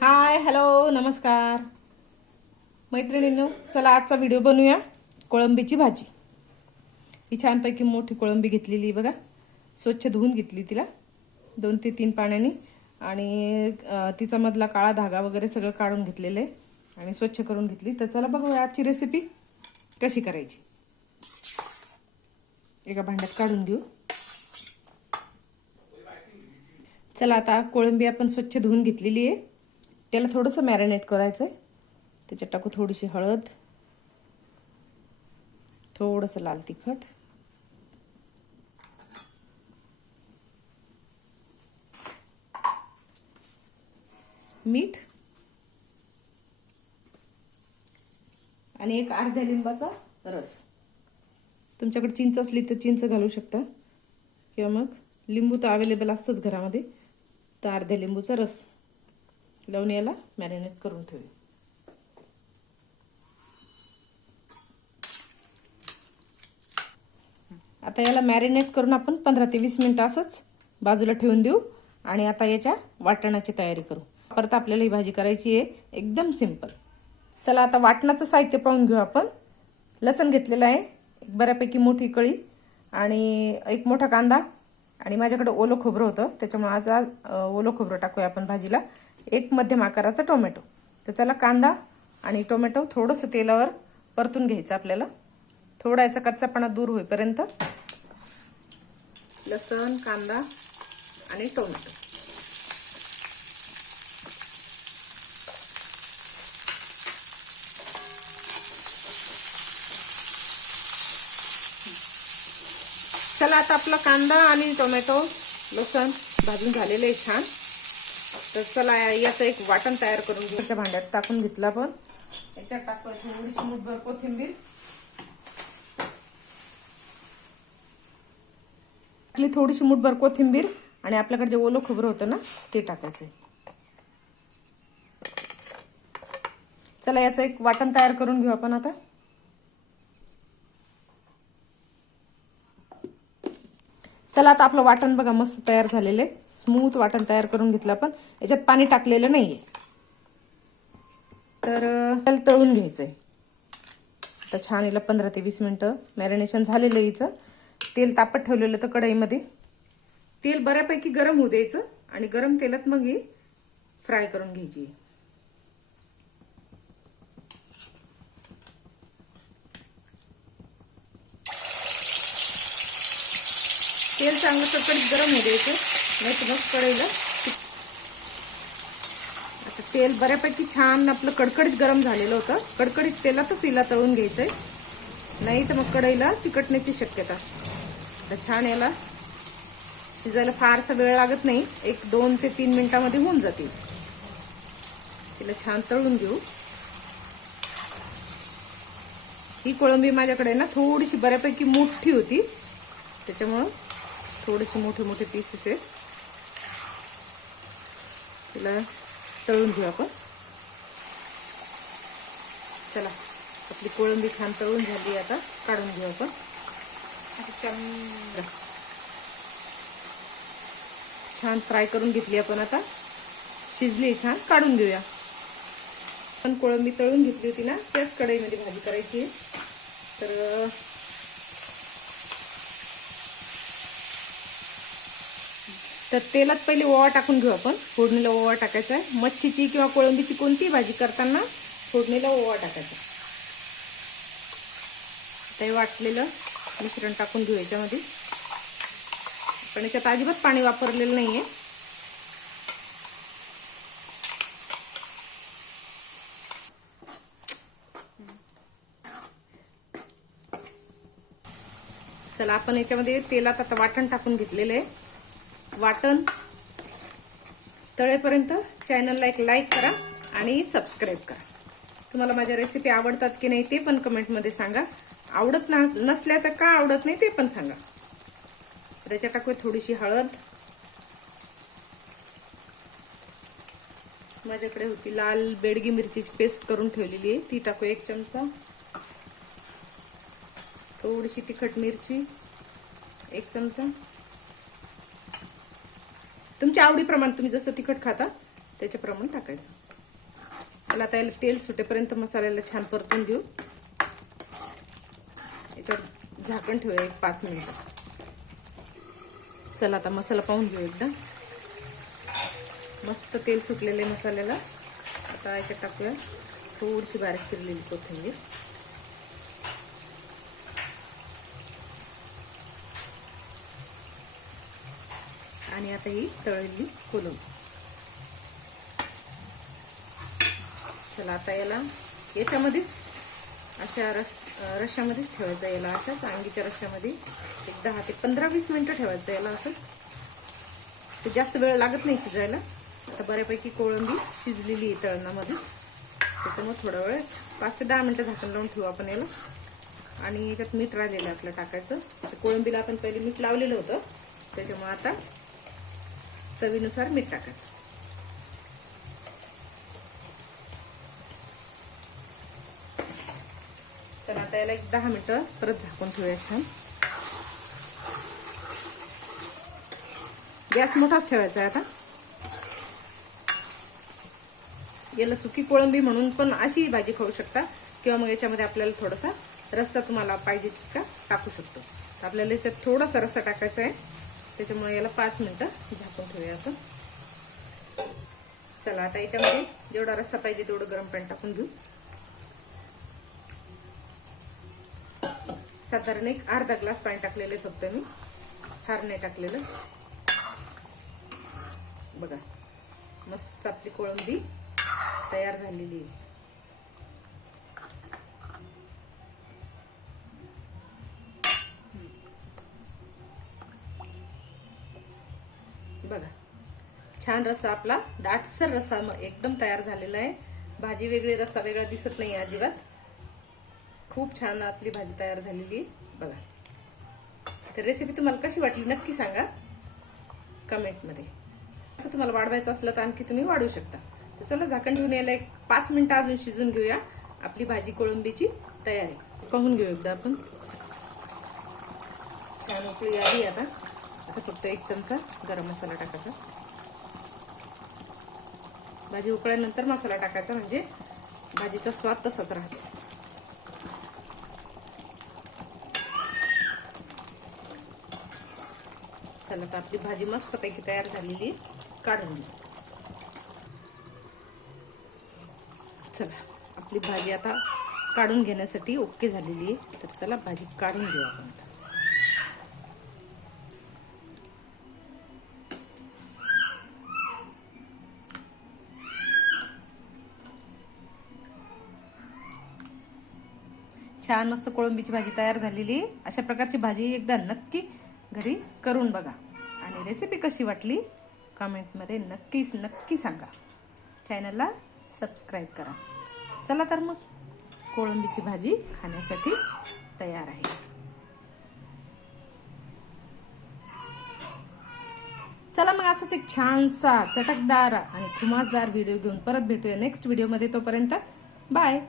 Hi hello नमस्कार मैत्रिणींनो, चला आजचा व्हिडिओ बनवूया कोळंबीची भाजी। ही छानपैकी मोठी कोळंबी घेतलेली बघा, स्वच्छ धुवून घेतली तिला 2 ते 3 पाण्याने आणि तिचा मधला काळा धागा वगैरे सगळं काढून घेतलेले आणि स्वच्छ करून घेतली। तर चला बघूया आजची रेसिपी कशी करायची। एका भांड्यात काढून घेऊ। चला आता कोळंबी आपण स्वच्छ धुवून घेतलेली आहे, त्याला थोडंसं मॅरिनेट करायचं आहे। त्याच्यात टाकू थोडीशी हळद, थोडंसं लाल तिखट, मीठ आणि एक अर्ध्या लिंबाचा रस। तुमच्याकडे चिंच असली तर चिंच घालू शकता किंवा मग लिंबू तर अवेलेबल असतंच घरामध्ये, तर अर्ध्या लिंबूचा रस लावून याला मॅरिनेट करून ठेवू। आता याला मॅरिनेट करून आपण 15 ते 20 मिनिटं असंच बाजूला ठेवून देऊ आणि आता याच्या वाटणाची तयारी करू। परत आपल्याला ही भाजी करायची आहे एकदम सिंपल। चला आता वाटणाचं साहित्य पाहून घेऊ आपण। लसूण घेतलेला आहे एक बऱ्यापैकी मोठी कळी आणि एक मोठा कांदा आणि माझ्याकडे ओलं खोबरं होतं त्याच्यामुळे आज ओलं खोबरं टाकूया आपण भाजीला। एक मध्यम आकाराचा टोमॅटो। तर चला कांदा आणि टोमॅटो थोडंसं तेलावर परतून घ्यायचं आपल्याला, थोडा याचा कच्चापणा दूर होईपर्यंत। लसूण, कांदा आणि टोमॅटो चला आता आपला कांदा आणि टोमॅटो लसूण भाजून झालेले आहे छान। तर चला याचं एक वाटण तयार करून घेऊ। त्या भांड्यात टाकून घेतलं आपण, याच्यात टाकू थोडीशी मूठभर कोथिंबीर, थोडीशी मूठभर कोथिंबीर आणि आपल्याकडे जे ओलं खोबरं होतं ना ते टाकायचं। चला याचं एक वाटण तयार करून घेऊ आपण आता। चला आता आपलं वाटण बघा मस्त तयार झालेलं आहे, स्मूथ वाटण तयार करून घेतलं आपण। याच्यात पाणी टाकलेलं नाहीये, तर त्याला तळून घ्यायचंय। आता छान याला 15 ते 20 मिनिटं मॅरिनेशन झालेलं हिचं। तेल तापत ठेवलेलं तर कढईमध्ये तेल बऱ्यापैकी गरम होऊ द्यायचं आणि गरम तेलात मग ही फ्राय करून घ्यायची। तेल चांगलं कडकडीत गरम होऊ द्यायचं, नाही तर मग कढईला। आता तेल बऱ्यापैकी छान आपलं कडकडीत गरम झालेलं होतं, कडकडीत तेलातच हिला तळून घ्यायचंय, नाही तर मग कढईला चिकटण्याची शक्यता असते। तर छान याला शिजायला फारसा वेळ लागत नाही, एक 2 ते 3 मिनिटांमध्ये होऊन जाते। तिला छान तळून घेऊ। ही कोळंबी माझ्याकडे ना थोडीशी बऱ्यापैकी मोठी होती, त्याच्यामुळं थोडेसे मोठे मोठे पीसेस आहेत। तिला तळून घेऊ आपण। चला आपली कोळंबी छान तळून झाली, आता काढून घेऊ आपण। छान फ्राय करून घेतली आपण, आता शिजली छान, काढून घेऊया। पण कोळंबी तळून घेतली होती ना त्याच कढईमध्ये भाजी करायची। तर तेलात पहिले ओवा टाकून घेऊ आपण। फोडणीला ओवा टाकायचा आहे। मच्छीची किंवा कोळंबीची कोणतीही भाजी करताना फोडणीला ओवा टाकायचा। ते वाटलेलं मिश्रण टाकून घेऊ याच्यामध्ये। पण याच्यात अजिबात पाणी वापरलेलं नाहीये। चला आपण याच्यामध्ये तेलात आता वाटण टाकून घेतलेलं आहे। वाटण तळेपर्यंत चॅनलला एक लाईक करा आणि सबस्क्राईब करा। तुम्हाला माझ्या रेसिपी आवडतात की नाही ते पण कमेंटमध्ये सांगा। आवडत नसल्या तर का आवडत नाही ते पण सांगा। त्याच्यात टाकू थोडीशी हळद, माझ्याकडे होती लाल बेडगी मिरचीची पेस्ट करून ठेवलेली आहे ती टाकू 1 चमचा। थोडीशी तिखट मिरची 1 चमचा, तुमच्या आवडीप्रमाणे तुम्ही जसं तिखट खाता त्याच्याप्रमाणे टाकायचं. त्याला आता याला तेल सुटेपर्यंत मसाल्याला छान परतून घेऊ. याच्यावर झाकण ठेवूया 1-5 मिनिटं. चला आता मसाला पाहून घेऊ एकदा. मस्त तेल सुटलेले मसाल्याला. आता याच्यात टाकूया थोडीशी बारीक चिरलेली कोथिंबीर. आणि आता ही तळलेली कोलंबी. चला आता याच्यामध्येच अशा रश्श्यामध्येच ठेवायचं. याला अशाच अंगीच्या रश्श्यामध्ये 10 ते 15-20 मिनिटं ठेवायचं याला असंच. ते जास्त वेळ लागत नाही शिजायला. आता बऱ्यापैकी कोळंबी शिजलेली आहे तळणामध्ये, त्याच्यामुळे थोडा वेळ 5 ते 10 मिनिटं झाकण लावून ठेवू आपण याला. आणि याच्यात मीठ राहिलेलं आपलं टाकायचं. कोळंबीला आपण पहिले मीठ लावलेलं होतं, त्याच्यामुळे आता चवीनुसार मीठ टाकायचं. तर आता याला 10 मिनिटं परत झाकून ठेवूया छान. गॅस मोठाच ठेवायचा आहे आता. याला सुकी कोळंबी म्हणून पण अशी भाजी खाऊ शकता, किंवा मग याच्यामध्ये आपल्याला थोडासा रस्सा तुम्हाला पाहिजे का टाकू शकतो. आपल्याला याच्यात थोडासा रस्सा टाकायचा आहे, त्याच्यामुळे याला 5 मिनिटं झाकून ठेवूया आपण. चला आता याच्यामध्ये जेवढा रस्सा पाहिजे तेवढं गरम पाणी टाकून घेऊ. साधारण एक अर्धा ग्लास पाणी टाकलेलं आहे फक्त मी, फार नाही टाकलेलं. बघा मस्त आपली कोळंबी तयार झालेली आहे. बघा छान रस्सा आपला दाटसर रस्सा एकदम तयार झालेला आहे. भाजी वेगळी रस्सा वेगळा दिसत नाही अजिबात. खूप छान आपली भाजी तयार झालेली आहे बघा. तर रेसिपी तुम्हाला कशी वाटली नक्की सांगा कमेंटमध्ये. असं तुम्हाला वाढवायचं असलं तर आणखी तुम्ही वाढवू शकता. तर चला झाकण ठेवून याला 5 मिनिटं अजून शिजून घेऊया. आपली भाजी कोळंबीची तयारी पाहून घेऊ एकदा आपण. छान उकळी आली. आता फक्त 1 चमचा गरम मसाला टाकायचा. भाजी उकळल्यानंतर मसाला टाकायचा, म्हणजे भाजीचा स्वाद तसाच राहतो. चला तर आपली भाजी मस्तपैकी तयार झालेली, काढून घेऊ. चला आपली भाजी आता काढून घेण्यासाठी ओके झालेली आहे. तर चला भाजी काढून घेऊ आपण. छान मस्त कोळंबीची भाजी तयार झालेली. अशा प्रकारची भाजी एकदा नक्की घरी करून बघा. आणि रेसिपी कशी वाटली कमेंटमध्ये नक्की सांगा. चॅनलला सबस्क्राईब करा. चला तर मग कोळंबीची भाजी खाण्यासाठी तयार आहे. चला मग असंच एक छानसा चटकदार आणि खुमासदार व्हिडिओ घेऊन परत भेटूया नेक्स्ट व्हिडिओमध्ये. तोपर्यंत बाय.